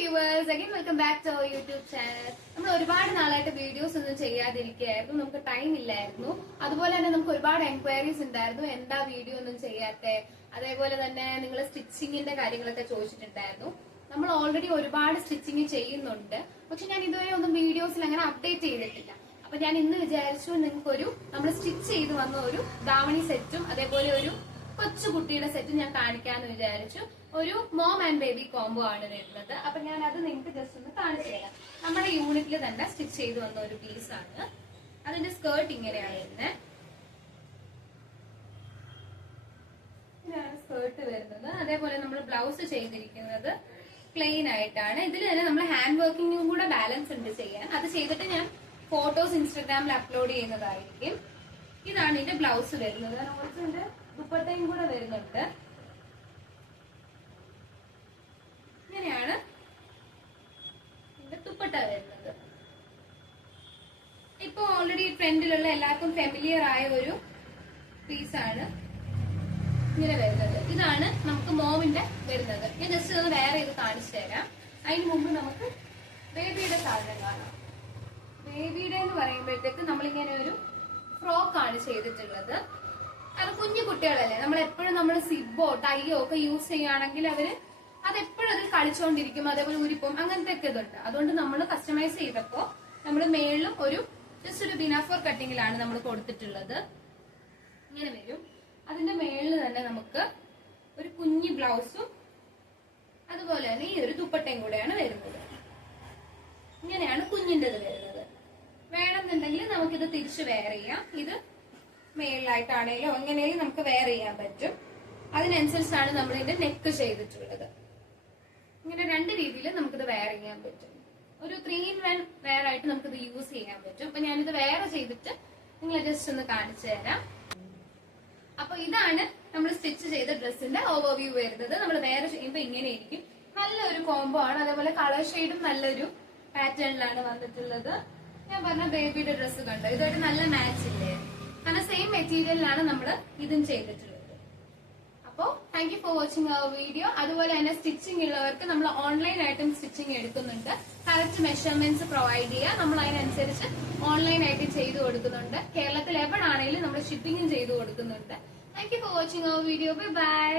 viewers, again welcome back to our YouTube channel. നമ്മൾ ഒരുപാട് നാളായിട്ട് വീഡിയോസ് ഒന്നും ചെയ്യാതിരിക്കുകയായിരുന്നു. നമുക്ക് ടൈം ഇല്ലായിരുന്നു. അതുപോലെ തന്നെ നമുക്ക് ഒരുപാട് എൻക്വയറീസ് ഉണ്ടായിരുന്നു. എന്താ വീഡിയോ ഒന്നും ചെയ്യാത്തെ, അതേപോലെ തന്നെ നിങ്ങൾ സ്റ്റിച്ചിങ്ങിന്റെ കാര്യങ്ങളൊക്കെ ചോദിച്ചിട്ടുണ്ടായിരുന്നു. നമ്മൾ ഓൾറെഡി ഒരുപാട് സ്റ്റിച്ചിങ് ചെയ്യുന്നുണ്ട്. പക്ഷെ ഞാൻ ഇതുവരെ ഒന്നും വീഡിയോസിൽ അങ്ങനെ അപ്ഡേറ്റ് ചെയ്തിട്ടില്ല. അപ്പൊ ഞാൻ ഇന്ന് വിചാരിച്ചു നിങ്ങൾക്കൊരു നമ്മൾ സ്റ്റിച്ച് ചെയ്ത് വന്ന ഒരു ദാവണി സെറ്റും അതേപോലെ ഒരു കൊച്ചു കുട്ടിയുടെ സെറ്റ് ഞാൻ കാണിക്കാന്ന് വിചാരിച്ചു. ഒരു മോം ആൻഡ് ബേബി കോംബോ ആണ് വരുന്നത്. അപ്പൊ ഞാൻ അത് നിങ്ങൾക്ക് ജസ്റ്റ് ഒന്ന് കാണിച്ചു തരാം. നമ്മുടെ യൂണിറ്റിൽ തന്നെ സ്റ്റിച്ച് ചെയ്ത് വന്ന ഒരു പീസാണ്. അതിന്റെ സ്കേർട്ട് ഇങ്ങനെയാണ് വരുന്നത്. ഇങ്ങനെയാണ് സ്കേർട്ട് വരുന്നത്. അതേപോലെ നമ്മൾ ബ്ലൗസ് ചെയ്തിരിക്കുന്നത് പ്ലെയിൻ ആയിട്ടാണ്. ഇതിൽ തന്നെ നമ്മൾ ഹാൻഡ് വർക്കിംഗും കൂടെ ബാലൻസ് ഉണ്ട് ചെയ്യാൻ. അത് ചെയ്തിട്ട് ഞാൻ ഫോട്ടോസ് ഇൻസ്റ്റാഗ്രാമിൽ അപ്ലോഡ് ചെയ്യുന്നതായിരിക്കും. ഇതാണ് ഇതിന്റെ ബ്ലൗസ് വരുന്നത്. ഓൾസോ ഇതിന്റെ ദുപ്പട്ടയും കൂടെ വരുന്നുണ്ട്. ഇങ്ങനെയാണ് ഇതിന്റെ ദുപ്പട്ട വരുന്നത്. ഇപ്പൊ ഓൾറെഡി ട്രെൻഡിലുള്ള എല്ലാവർക്കും ഫെമിലിയർ ആയ ഒരു പീസാണ് ഇങ്ങനെ വരുന്നത്. ഇതാണ് നമുക്ക് മോമിന്റെ വരുന്നത്. ഞാൻ ജസ്റ്റ് ഒന്ന് വേറെ ഇത് കാണിച്ചു തരാം. അതിന് മുമ്പ് നമുക്ക് ബേബിയുടെ സാധനം കാണാം. ബേബിയുടെ എന്ന് പറയുമ്പോഴത്തേക്ക് നമ്മളിങ്ങനെ ഒരു ഫ്രോക്കാണ് ചെയ്തിട്ടുള്ളത്. അത് കുഞ്ഞു കുട്ടികളല്ലേ, നമ്മൾ എപ്പോഴും നമ്മൾ സിബോ ടൈയോ ഒക്കെ യൂസ് ചെയ്യുകയാണെങ്കിൽ അവര് അതെപ്പോഴും അതിൽ കളിച്ചുകൊണ്ടിരിക്കും, അതേപോലെ ഉരിപ്പം അങ്ങനത്തെ ഒക്കെ ഇതുണ്ട്. അതുകൊണ്ട് നമ്മൾ കസ്റ്റമൈസ് ചെയ്തപ്പോ നമ്മൾ മേളിലും ഒരു ജസ്റ്റ് ഒരു ബിനാഫോർ കട്ടിങ്ങിലാണ് നമ്മൾ കൊടുത്തിട്ടുള്ളത്. ഇങ്ങനെ വരും. അതിന്റെ മേളിൽ തന്നെ നമുക്ക് ഒരു കുഞ്ഞി ബ്ലൗസും അതുപോലെ തന്നെ ഈ ഒരു ദുപ്പട്ടയും കൂടെയാണ് വരുന്നത്. ഇങ്ങനെയാണ് കുഞ്ഞിൻ്റെത് വരുന്നത്. വേണമെന്നുണ്ടെങ്കിൽ നമുക്കിത് തിരിച്ച് വെയർ ചെയ്യാം. ഇത് മേളിലായിട്ടാണേലോ എങ്ങനെയും നമുക്ക് വെയർ ചെയ്യാൻ പറ്റും. അതിനനുസരിച്ചാണ് നമ്മൾ ഇതിന്റെ നെക്ക് ചെയ്തിട്ടുള്ളത്. ഇങ്ങനെ രണ്ട് രീതിയിൽ നമുക്കിത് വെയർ ചെയ്യാൻ പറ്റും. ഒരു 3-in-1 വെയർ ആയിട്ട് നമുക്കിത് യൂസ് ചെയ്യാൻ പറ്റും. അപ്പൊ ഞാനിത് വെയർ ചെയ്തിട്ട് നിങ്ങളെ ജസ്റ്റ് ഒന്ന് കാണിച്ചു തരാം. അപ്പൊ ഇതാണ് നമ്മൾ സ്റ്റിച്ച് ചെയ്ത ഡ്രസ്സിന്റെ ഓവർവ്യൂ വരുന്നത്. നമ്മൾ വെയർ ചെയ്യുമ്പോൾ ഇങ്ങനെ ഇരിക്കും. നല്ലൊരു കോംബോ ആണ്. അതേപോലെ കളർ ഷെയ്ഡും നല്ലൊരു പാറ്റേണിലാണ് വന്നിട്ടുള്ളത്. ഞാൻ പറഞ്ഞ ബേബിയുടെ ഡ്രസ്സ് കണ്ടോ, ഇതായിട്ട് നല്ല മാച്ച് ഇല്ലേ? കാരണം സെയിം മെറ്റീരിയലിലാണ് നമ്മൾ ഇതും ചെയ്തിട്ടുള്ളത്. അപ്പോ thank you for watching our video. അതുപോലെ തന്നെ സ്റ്റിച്ചിങ് ഉള്ളവർക്ക് നമ്മൾ ഓൺലൈൻ ആയിട്ടും സ്റ്റിച്ചിങ് എടുക്കുന്നുണ്ട്. കറക്റ്റ് മെഷർമെന്റ്സ് പ്രൊവൈഡ് ചെയ്യുക. നമ്മൾ അതിനനുസരിച്ച് ഓൺലൈൻ ആയിട്ട് ചെയ്തു കൊടുക്കുന്നുണ്ട്. കേരളത്തിൽ എവിടാണെങ്കിലും നമ്മൾ ഷിപ്പിംഗും ചെയ്തു കൊടുക്കുന്നുണ്ട്. Thank you for watching our video. Bye by.